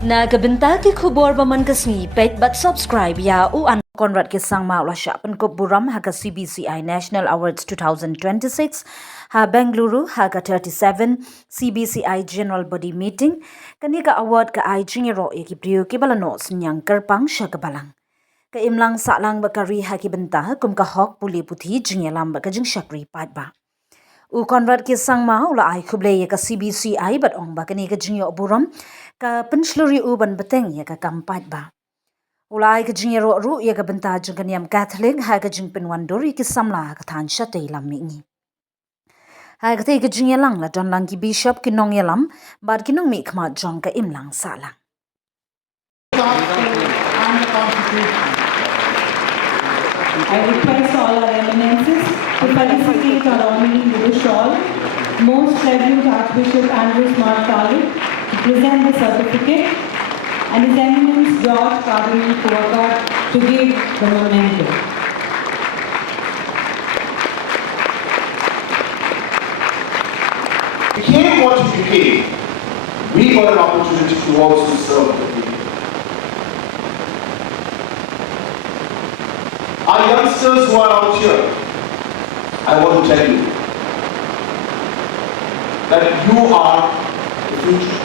Nagabenta ki khubor baman kasni page but subscribe ya u an Conrad K Sangma ula sya pynkup burom ha ka CBCI National Awards 2026 ha Bengaluru ha ka 37 CBCI General Body Meeting kani ka award ka ai jingero e ki priyo ki balano syniang kerpang sya ka balang ka Imlang Sahlang bakari ha ki benta kum ka hok puli puthi jingelam ba ka jing syakri pat ba u Conrad K Sangma ula ai khuble ye ka CBCI bat ong ba kani ka jingyo burom ka pensluri u ban beteng ye ka kampat ba ulai ka jingero ru ye ka benta jing kaniam Catholic ha ka jing penwandori ki samla ka than shatei lam mi ha ka te ka jingelang la don lang ki bishop ki nong yelam bar ki nong mi khma jong ka Imlang Sahlang and the Constitution. I request all our eminences to felicitate our honorary with a shawl. Most Reverend Archbishop Andrew Smart Khalid to present the certificate, and His Eminence George Cardinal Kuwaka to give the memento. Became what he became, we got an opportunity to also serve the people. Our youngsters who are out here, I want to tell you that you are the future.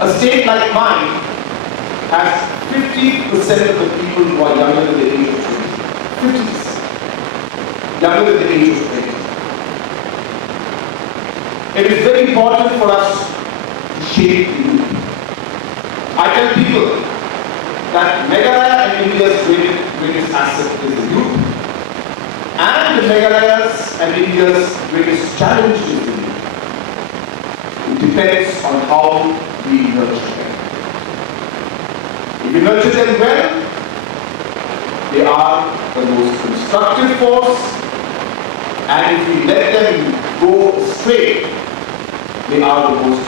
A state like mine has 50% of the people who are younger than the age of 20. 50%. Younger than the age of 20. It is very important for us to shape the youth. I tell people that Meghalaya and India's greatest asset is the youth, and the Meghalaya's and India's greatest challenge is the youth. It depends on how we nurture them. If we nurture them well, they are the most constructive force, and if we let them go astray, they are the most